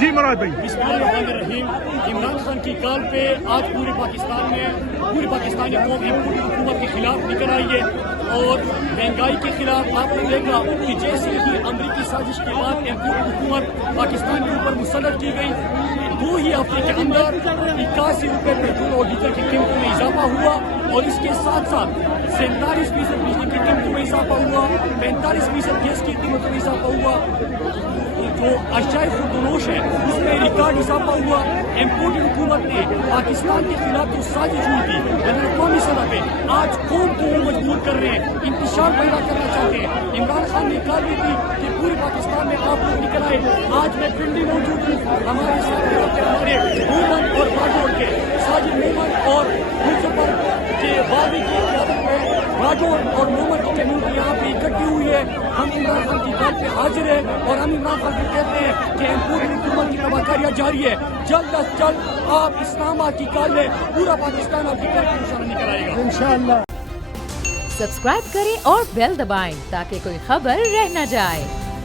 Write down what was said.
جی مراد بھائی. بسم اللہ الرحمن الرحیم. عمران خان کی کال پہ آج پورے پاکستانی قوم حکومت کے خلاف نکل آئی ہے اور مہنگائی کے خلاف آپ نے دیکھا کہ جیسے ہی امریکی سازش کے بعد حکومت پاکستان کے اوپر مسلط کی گئی 2 ہی ہفتے کے اندر 81 روپے پیٹرول اور ڈیزل کی قیمتوں میں اضافہ ہوا اور اس کے ساتھ 47% بجلی کی قیمتوں میں اضافہ ہوا, 45% گیس کی قیمتوں میں اضافہ ہوا, جو اشیاء خوردنوش ہے اس میں ریکارڈ اضافہ ہوا. امپورٹڈ حکومت نے پاکستان کے خلاف جو سازش ہوئی تھی بین الاقوامی سطح پہ آج قوم کو مجبور کر رہے ہیں, انتشار پیدا کرنا چاہتے ہیں. عمران خان نے کہا بھی تھی کہ پورے پاکستان میں آپ لوگ نکل آئے. آج میں پنڈی موجود ہوں, ہمارے ساتھ ہمارے مومن اور باجوڑ کے ساجد مومن اور مظفر کے باغی کی قیادت میں باجوڑ اور مومن کی کمیونٹی یہاں پہ اکٹھی ہوئی ہے. ہم عمران خان کی بات پہ حاضر ہیں اور ہم عمران خان کو کہتے ہیں کہ پوری حکومت کی تباہکاریاں جاری ہے. جلد از جلد آپ اسلام آباد کی کال میں پورا پاکستان آپ کی طرف نشانہ نکل آئے گا انشاءاللہ. سبسکرائب کریں اور بیل دبائیں تاکہ کوئی خبر رہ نہ جائے.